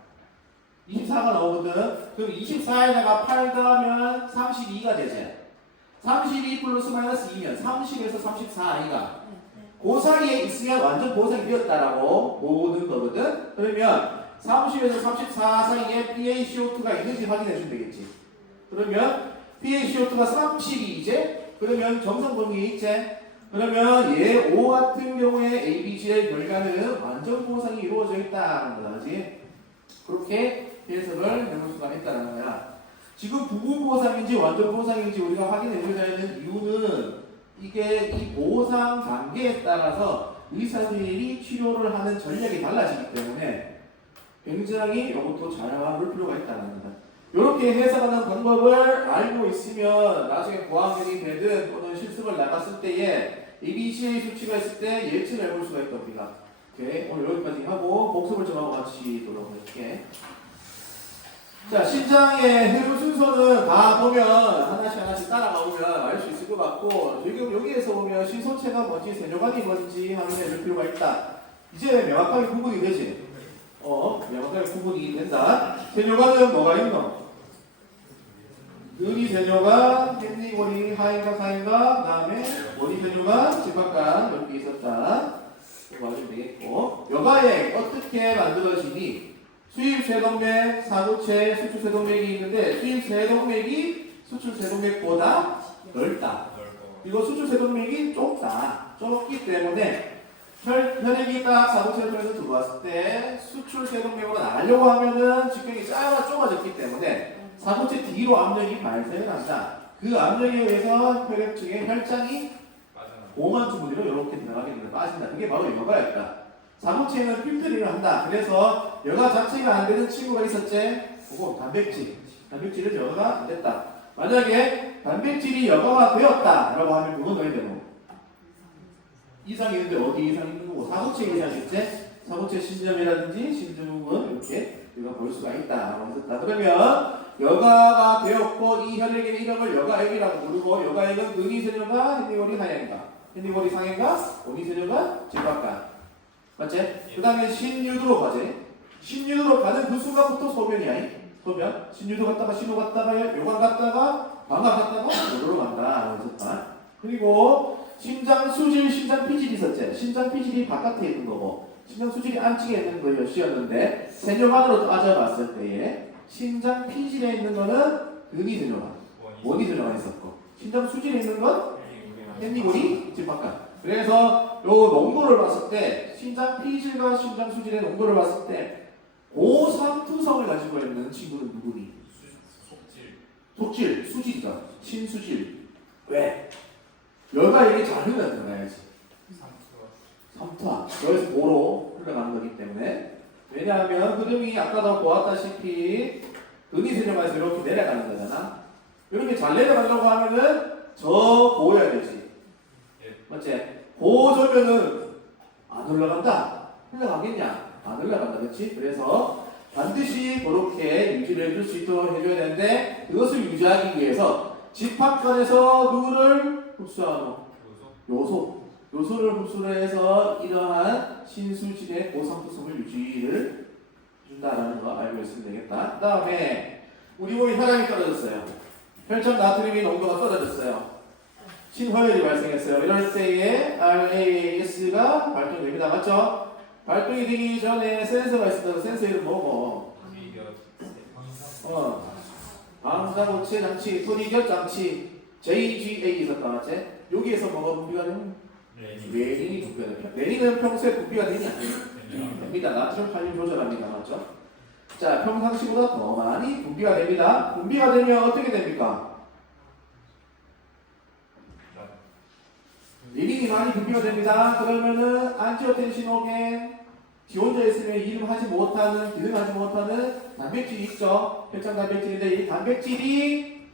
24가 나오거든. 그럼 24에다가 8 더하면 32가 되지. 32 플러스 마이너스 2면 30에서 34 아이가. 그 사이에 있으면 완전 보상이 되었다라고 보는 거거든. 그러면 30에서 34 사이에 PaCO2가 있는지 확인해 주면 되겠지. 그러면 PaCO2가 30이 이제 그러면 정상 범위에 있지. 그러면 얘 O 같은 경우에 ABC의 결과는 완전 보상이 이루어져 있다는 거지. 그렇게 해석을 해볼 수가 있다는 거야. 지금 부분 보상인지 완전 보상인지 우리가 확인해줘야 하는 이유는 이게 이 보상 단계에 따라서 의사들이 치료를 하는 전략이 달라지기 때문에 굉장히 이것도 잘 알아볼 필요가 있다는 겁니다. 이렇게 해석하는 방법을 알고 있으면 나중에 고학년이 되든 또는 실습을 나갔을 때에 ABC의 수치가 있을 때 예측을 해볼 수가 있다 우리가. 오케이, 오늘 여기까지 하고 복습을 좀 하고 마치도록 할게. 자, 신장의 해부 순서는 다 보면 하나씩 따라가보면 알 수 있을 것 같고, 지금 여기에서 보면 신소체가 뭔지 세뇨관이 뭔지 확인해 줄 필요가 있다. 이제 명확하게 구분이 되지? 명확하게 구분이 된다. 세뇨관은 뭐가 있노? 근위 세뇨관, 캔디고리, 하인각, 그 다음에 원위 세뇨관, 집합관 이렇게 있었다. 이거 알면 되겠고, 여가액 어떻게 만들어지니? 수입 쇄동맥, 사구체, 수출 쇄동맥이 있는데 수입 쇄동맥이 수출 쇄동맥보다 넓다. 그리고 수출 쇄동맥이 좁기 때문에 혈액이 딱 사구체를 통해서 들어왔을 때 수출 쇄동맥으로 나가려고 하면은 직경이 좁아졌기 때문에 사구체 뒤로 압력이 발생한다. 그 압력에 의해서 혈액중에 혈장이 공원 주머니로 이렇게 들어가게 되면 빠진다. 그게 바로 여가였다. 사구체는 필터링을 한다. 그래서 여가 자체가 안 되는 친구가 있었지? 그거 단백질은 여가가 안 됐다. 만약에 단백질이 여가가 되었다 라고 하면 그건 어디 되노? 이상이 있는데 어디 이상이 있는 거고? 사구체 이상이겠지? 사구체 신점이라든지 신증은 이렇게 우리가 볼 수가 있다 라고 했었다. 그러면 여가가 되었고 이 혈액의 이름을 여가액이라고 부르고 여가액은 근위세뇨가 헨리고리 하양가 헨리고리 상해가 원위세뇨가 집합가 맞지? 그 다음에 신유도로 가지. 신유도로 가는 그 순간부터 소변이야. 소변. 신유도 갔다가 신호 갔다가 요관 갔다가 방광 갔다가 요도로 간다. 그리고 심장 수질, 심장 피질이 있었지. 심장 피질이 바깥에 있는 거고 심장 수질이 안쪽에 있는 것이었는데 세뇨관으로 따져봤을 때에 심장 피질에 있는 거는 근위세뇨관, 원위세뇨관 있었고 심장 수질에 있는 건 헨리고리 집합관. 그래서 요 농도를 봤을 때 심장 피질과 심장 수질의 농도를 봤을 때 고상투성을 가지고 있는 친구는 누구니? 속질, 수질이죠. 신수질. 왜? 여가 이게 잘 흘러들어가야지. 삼투압. 여기서 고로 흘러가는 거기 때문에. 왜냐하면 흐름이 아까도 보았다시피 근위세뇨관에서 이렇게 내려가는 거잖아. 이렇게 잘 내려가려고 하면은 저 고여야 되지. 맞지? 고저면은 안 올라간다. 흘러가겠냐? 안 올라간다. 그렇지? 그래서 반드시 그렇게 유지를 해줄 수 있도록 해줘야 되는데 그것을 유지하기 위해서 집합관에서 누구를 흡수하노? 요소를 흡수를 해서 이러한 신수질의 고상투성을 유지를 준다라는 거 알고 있으면 되겠다. 그 다음에 우리 몸에 혈압이 떨어졌어요. 혈전 나트륨 농도가 떨어졌어요. 신호혈이 발생했어요. 이럴 때에 RAS가 발동됩니다. 맞죠? 발동이 되기 전에 센서가 있었다고 센서 이름 뭐고? 방사고체 장치, 손이격 장치, JGA 있었다. 맞지? 여기에서 뭐가 분비가 되는? 레닌이 분비가 됩니다. 레닌은 평소에 분비가 되냐? 됩니다. 나트륨 칼륨 조절합니다. 맞죠? 자, 평상시보다 더 많이 분비가 됩니다. 분비가 되면 어떻게 됩니까? 레닌이 많이 분비가 됩니다. 그러면은 안지오텐신호겐 지원자 있으면 이름하지 못하는 기능하지 못하는 단백질이 있죠. 혈장 단백질인데 이 단백질이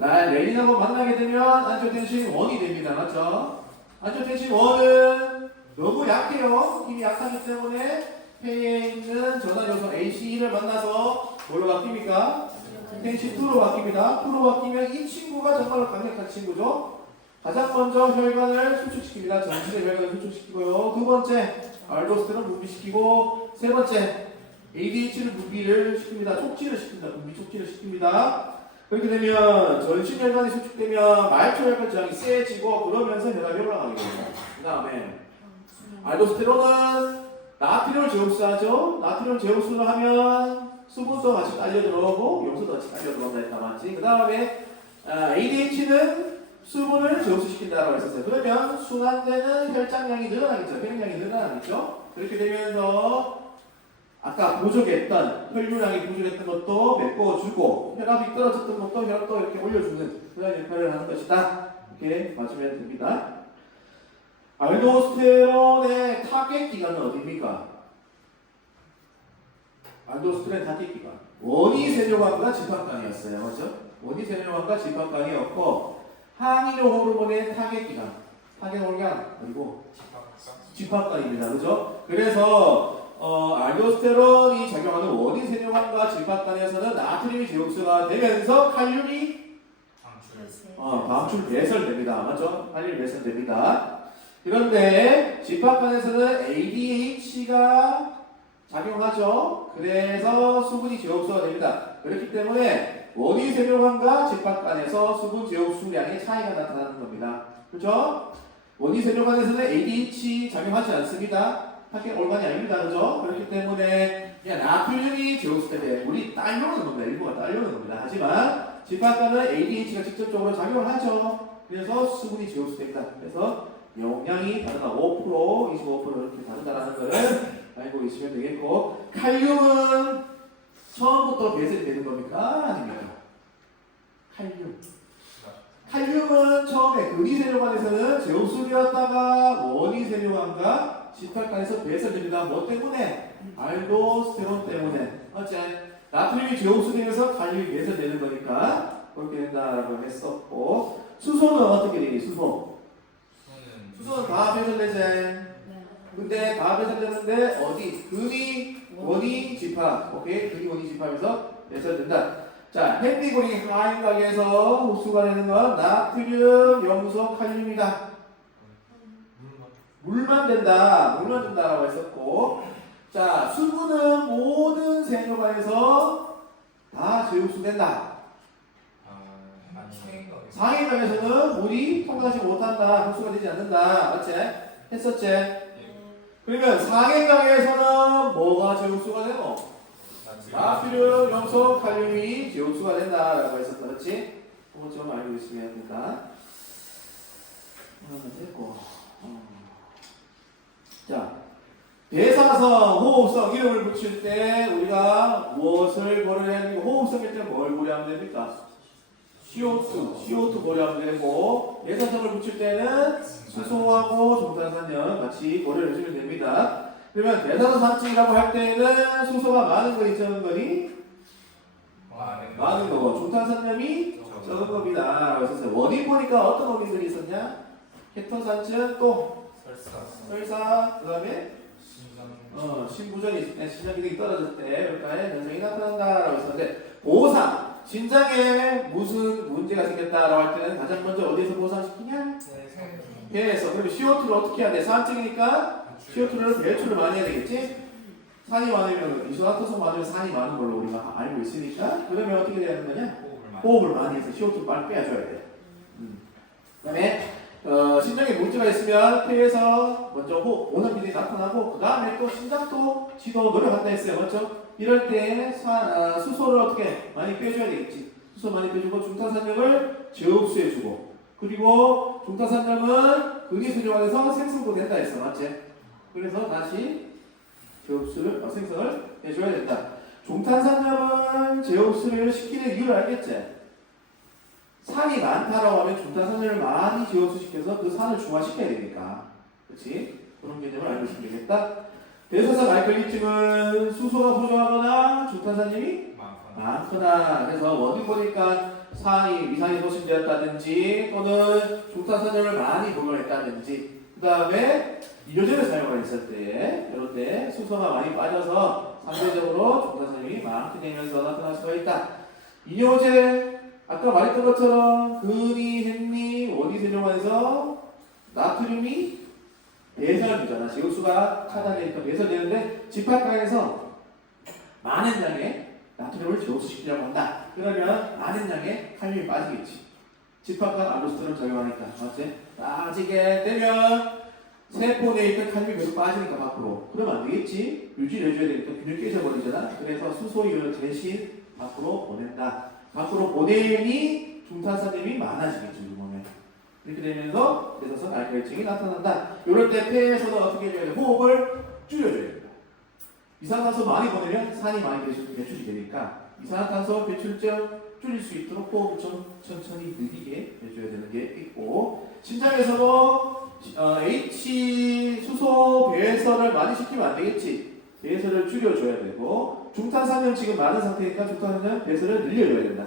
레닌하고 만나게 되면 안지오텐신 1이 됩니다. 맞죠? 안지오텐신 1은 너무 약해요. 힘이 약하기 때문에 폐에 있는 전환요소 ACE를 만나서 뭘로 바뀝니까? 텐신 2로 바뀝니다. 2로 바뀌면 이 친구가 정말 강력한 친구죠. 가장 먼저 혈관을 수축시킵니다. 전신의 혈관을 수축시키고요. 두 번째, 알도스테론 분비시키고, 세 번째, ADH를 분비를 시킵니다. 촉진을 시킵니다. 분비 촉진을 시킵니다. 그렇게 되면 전신 혈관이 수축되면 말초 혈관 저항이 세지고 그러면서 혈압이 올라가게 됩니다. 그 다음에 알도스테론은 나트륨을 재흡수하죠. 나트륨 재흡수를 하면 수분도 같이 딸려 들어오고 염소도 같이 딸려 들어온다 했다 맞지? 그 다음에 ADH는 수분을 제옥수시킨다라고 했었어요. 그러면 순환되는 혈장량이 늘어나겠죠. 혈량이 늘어나겠죠. 그렇게 되면서 아까 부족했던 혈류량이 부족했던 것도 메꿔주고 혈압이 떨어졌던 것도 혈압도 이렇게 올려주는 그런 역할을 하는 것이다. 이렇게 봐주면 됩니다. 알도스테론의 타겟 기관은 어디입니까? 알도스테론 타겟 기관 원이 세뇨관과 집합관이었어요. 맞죠? 원이 세뇨관과 집합관이었고 항이뇨 호르몬의 타겟 기관 타겟 organ 그리고 집합관입니다. 그죠? 그래서 알도스테론이 작용하는 원인 세뇨관과 집합관에서는 나트륨이 제옥수가 되면서 칼륨이 방출 배설됩니다. 맞죠? 칼륨이 배설됩니다. 그런데 집합관에서는 ADH가 작용하죠. 그래서 수분이 제옥수가 됩니다. 그렇기 때문에 원인 세뇨관과 집합관에서 수분 제옥수량의 차이가 나타나는 겁니다. 그렇죠? 원인 세뇨관에서는 ADH 작용하지 않습니다. 타겟 organ이 아닙니다. 그죠? 그렇기 때문에 그냥 나트륨이 제옥수 때문에 물이 딸려오는 겁니다. 일부가 딸려오는 겁니다. 하지만 집합관은 ADH가 직접적으로 작용을 하죠. 그래서 수분이 제옥수 됩니다. 그래서 용량이 다르다. 5%, 25% 이렇게 다르다라는 것을 알고 있으면 되겠고 칼륨은 처음부터 배설이 되는 겁니까? 아닙니까? 칼륨은 처음에 근위세뇨관에서는 제옥수되었다가 원위세뇨관과 집합관에서 배설됩니다. 뭐 때문에? 알도스테론 때문에. 어째? 나트륨이 제옥수되면서 칼륨이 배설되는 거니까 그렇게 된다라고 했었고 수소는 어떻게 되니? 수소는 다 배설되지. 근데 다 배설되는데 어디? 근위, 원위, 집합. 오케이? 근위, 원위, 집합에서 배설된다. 자, 핸디고링 하인각에서 흡수가 되는 건 나트륨, 염소, 칼륨이다. 물만 된다. 물만 된다라고 했었고 자, 수분은 모든 세뇨관에서 다 제옥수된다. 상해각에서는 물이 통과하지 못한다. 흡수가 되지 않는다. 맞지? 했었지? 그러면 상해각에서는 뭐가 제옥수가 되노? 나트륨, 염소, 칼륨이 제옥수가 된다라고 했었다. 그렇지? 그거 좀 알고 있으면 됩니다. 됐고. 자, 대사성, 호흡성 이름을 붙일 때 우리가 무엇을 고려해야 되고 호흡성일 때 뭘 고려하면 됩니까? CO2 고려하면 되고 대사성을 붙일 때는 수소하고 종탄산염 같이 고려해 주시면 됩니다. 그러면 대사성 산증이라고 할 때는 수소가 많은 거니 적은 거니? 많은 거고 종탄산염이 적은 겁니다. 그래서 원인 보니까 어떤 원인들이 있었냐? 케톤산증 또 설사 그 다음에 신부전이 있을 때 신장 기능이 떨어질 때 그러니까 현상이 나타난다라고 했었는데 보상 신장에 무슨 문제가 생겼다라고 할 때는 가장 먼저 어디에서 보상시키냐? 폐에서. 그러면 CO2를 어떻게 해야 돼? 산증이니까 CO2를 배출을 많이 해야 되겠지? 산이 많으면 이소나토성 많으면 산이 많은 걸로 우리가 알고 있으니까 그러면 어떻게 돼야 되는 거냐? 호흡을 많이 해서 CO2를 빨리 빼줘야 돼. 그 다음에 신장에 문제가 있으면 폐에서 먼저 오는 일이 나타나고 그 다음에 또 신장도 지도 노력한다 했어요. 맞죠? 이럴 때 수소를 어떻게 많이 빼줘야 되겠지. 수소 많이 빼주고 중탄산염을 제흡수해주고 그리고 중탄산염은 근위세뇨관에서 생성도 된다 했어. 맞지? 그래서 다시 제흡수를 생성을 해줘야 된다. 중탄산염은 제흡수를 시키는 이유를 알겠지? 산이 많다라고 하면 중탄산염을 많이 제흡수시켜서 그 산을 중화시켜야 되니까. 그렇지? 그런 개념을 알고 있으면 되겠다. 대사성 알칼리증은 수소가 부족하거나 중탄산염이 많거나 그래서 원인 보니까 산이 위산이 소실되었다든지 또는 중탄산염을 많이 복용했다든지 그 다음에 이뇨제를 사용을 했을 때 이럴 때 수소가 많이 빠져서 상대적으로 중탄산염이 많게 되면서 나타날 수가 있다. 이뇨제 아까 말했던 것처럼 근위, 행리, 원위세뇨관에서 나트륨이 배설되잖아. 제옥수가 차단되니까 배설되는데 집합관에서 많은 양의 나트륨을 제옥수시키려고 한다. 그러면 많은 양의 칼륨이 빠지겠지. 집합관 알도스테론 작용하니까. 맞지? 빠지게 되면 세포 내에 있던 칼륨이 계속 빠지니까 밖으로. 그러면 안 되겠지? 유지를 해줘야 되니까 균을 깨져버리잖아. 그래서 수소이온을 대신 밖으로 보낸다. 밖으로 보내니 중탄산염이 많아지겠죠. 이 몸에. 이렇게 되면서 대사성 알칼리증이 나타난다. 이럴 때 폐에서는 어떻게 해줘야 돼? 호흡을 줄여줘야 된다. 이산화탄소 많이 보내면 산이 많이 배출이 되니까 이산화탄소 배출점 줄일 수 있도록 호흡을 좀 천천히 느리게 해줘야 되는 게 있고, 심장에서도 H 수소 배설을 많이 시키면 안 되겠지. 배설을 줄여줘야 되고, 중탄산염 지금 많은 상태니까 중탄산염 배설을 늘려줘야 된다.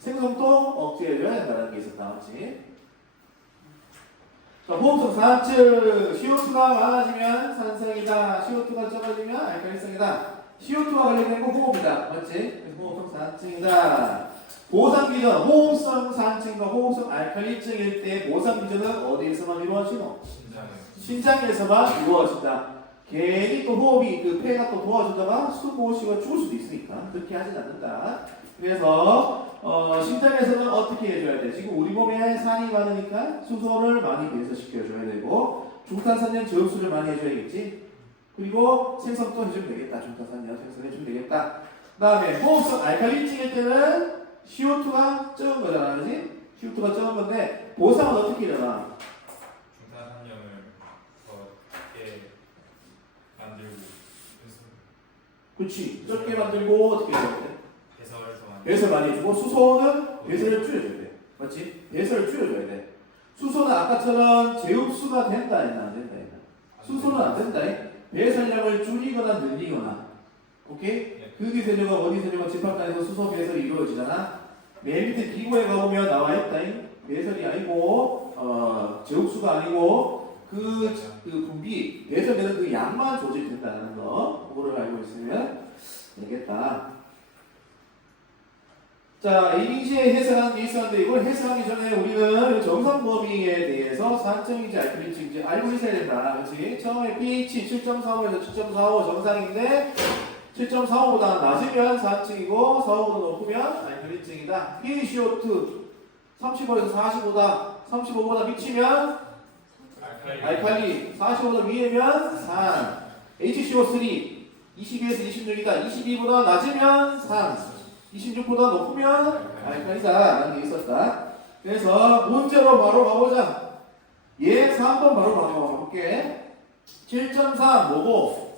생성도 억제해줘야 된다는 게 있었다, 맞지? 자, 호흡성 산증, CO2가 많아지면 산성이다, CO2가 적어지면 알칼리성이다. CO2와 관련된 거 호흡이다, 맞지? 호흡성 산증이다. 보상기전, 호흡성 산증과 호흡성 알칼리증일 때 보상기전은 어디에서만 이루어지노? 신장에서만 이루어진다. 괜히 또 호흡이 그 폐가 또 도와주다가 숨 못 쉬고 죽을 수도 있으니까 그렇게 하진 않는다. 그래서 신장에서는 어떻게 해줘야 돼? 지금 우리 몸에 산이 많으니까 수소를 많이 배설시켜줘야 되고, 중탄산염 저흡수를 많이 해줘야겠지. 그리고 생성도 해주면 되겠다. 중탄산염 생성해주면 되겠다. 그 다음에 호흡성 알칼리증일 때는 CO2가 적은 거잖아, 그지? CO2가 적은 건데 보상은 어떻게 일어나? 중탄산염을 더 적게 만들고 그렇지. 적게 만들고 어떻게 해야 돼? 배설 많이 해주고, 수소는 배설을 줄여줘야 돼. 맞지? 배설을 줄여줘야 돼. 수소는 아까처럼 제흡수가 된다 했나 안 된다 했나? 수소는 안 된다. 배설량을 줄이거나 늘리거나. 오케이? 극이 세조가 원이 세조가 집합단에서 수소 배설이 이루어지잖아. 맨 밑에 기구에 가보면 나와 있다. 배설이 아니고 제흡수가 아니고 그 분비 배설되는 그 양만 조절된다는 거, 그거를 알고 있으면 되겠다. 자, ABC에 해석하는 게 있었는데 이걸 해석하기 전에 우리는 정상 범위에 대해서 산증인지 알칼리증인지 알고 있어야 된다. 그렇지? 처음에 pH 7.45에서 7.45 정상인데 7.45보다 낮으면 산증이고 45보다 높으면 알칼리증이다. pHO2 35에서 45보다 35보다 미치면 알칼리, 45보다 위에면 산. HCO3 22에서 26이다. 22보다 낮으면 산, 26보다 높으면 알칼리다 라는 게 있었다. 그래서 문제로 바로 가보자. 얘 3번 바로 가볼게. 7.3 뭐고?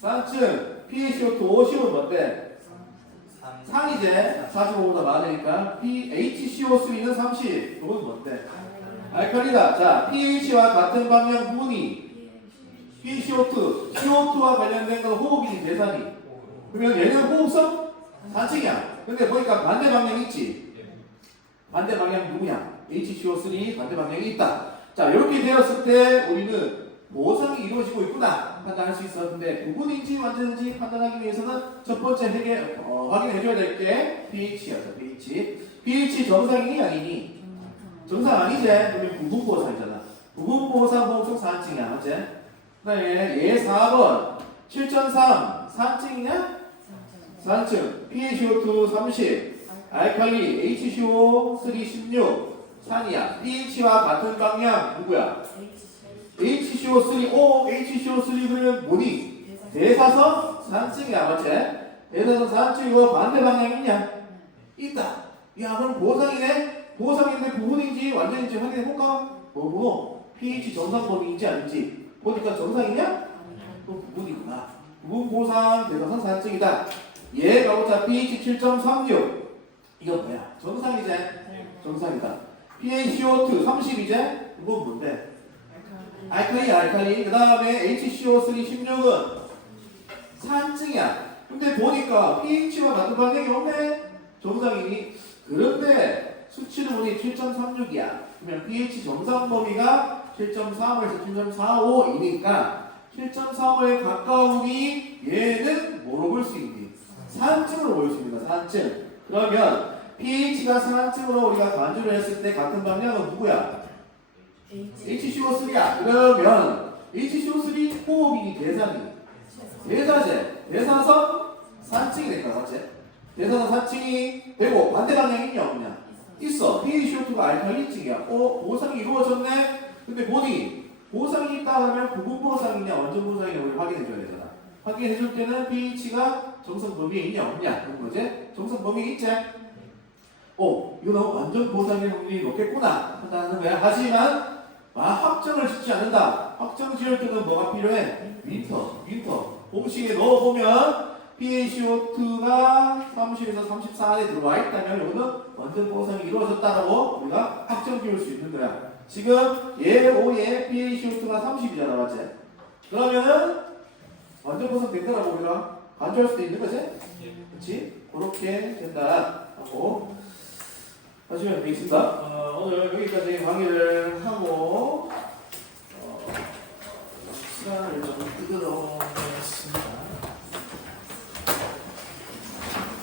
산증. pHO2 50은 뭔데? 산이제. 45보다 많으니까 HCO3는 30. 이건 뭔데? 알칼리다. 자, pH와 같은 방향 부분이 pCO2, CO2와 관련된 건 호흡이니 대산이. 그러면 얘는 호흡성 산증이야. 근데 보니까 반대 방향이 있지. 반대 방향 누구야? HCO3 반대 방향이 있다. 자, 이렇게 되었을 때 우리는 보상이 이루어지고 있구나 판단할 수 있었는데, 부분인지 완전인지 판단하기 위해서는 첫 번째 확인해줘야 될 게 pH였어. pH 정상이니 아니니? 정상 아니지? 그러면 부분보상이잖아. 부분보상 호흡성 산증이야, 맞지? 그다음에 얘 4번 7.3 산증이냐? 산증. pHO2 30, 알칼리 HCO3 16, 산이야. pH와 같은 방향 누구야? HCO3. HCO3 그러면 뭐니? 대사성 산증이야, 맞지? 대사성 산증이고 반대 방향 있냐? 있다. 야, 그럼 보상이네? 보상인데 부분인지 완전인지 확인해볼까? 뭐고? pH 정상 범위인지 아닌지 보니까 정상이냐? 또 부분이구나. 부분 보상 대사성 산증이다. 얘가 보자. pH 7.36 이건 뭐야? 정상이지? 정상이다. pHO2 30이제? 이건 뭔데? 알칼리. 그 다음에 HCO3 16은 산증이야. 근데 보니까 pH와 같은 방향이 없네? 정상이니? 그런데 수치를 보니 7.36이야. 그러면 pH 정상 범위가 7.35에서 7.45이니까 7.35에 가까우니 얘는 뭐로 볼 수 있니? 산증으로 볼 수 있습니다. 산증. 그러면 pH가 산증으로 우리가 간주를 했을 때 같은 방향은 누구야? HCO3야. 그러면 HCO3 호흡이니 대사니? 대사제. 대사성 산증이 될까, 맞지? 대사성 산증이 되고 반대 방향이 있냐 없냐? 있어. pHO2가 알칼리증이야. 보상이 이루어졌네. 근데 뭐니? 보상이 있다 하면 부분 보상이냐 완전 보상이냐 우리 확인해줘야 되잖아. 확인해줄 때는 pH가 정상 범위에 있냐 없냐 그런 거지? 정상 범위에 있지? 이거는 완전 보상의 확률이 높겠구나 한다는 거야. 하지만 확정을 짓지 않는다. 확정 지을 때는 뭐가 필요해? 윈터. 공식에 넣어보면 PaCO2가 30에서 34 안에 들어와 있다면 이거는 완전 보상이 이루어졌다라고 우리가 확정 지을 수 있는 거야. 지금 얘 O에 PaCO2가 30이잖아, 맞지? 그러면은 완전 보상 된다라고 우리가 간주할 수도 있는 거지? 그렇지? 그렇게 된다 하고 하시면 되겠습니다. 오늘 여기까지 강의를 하고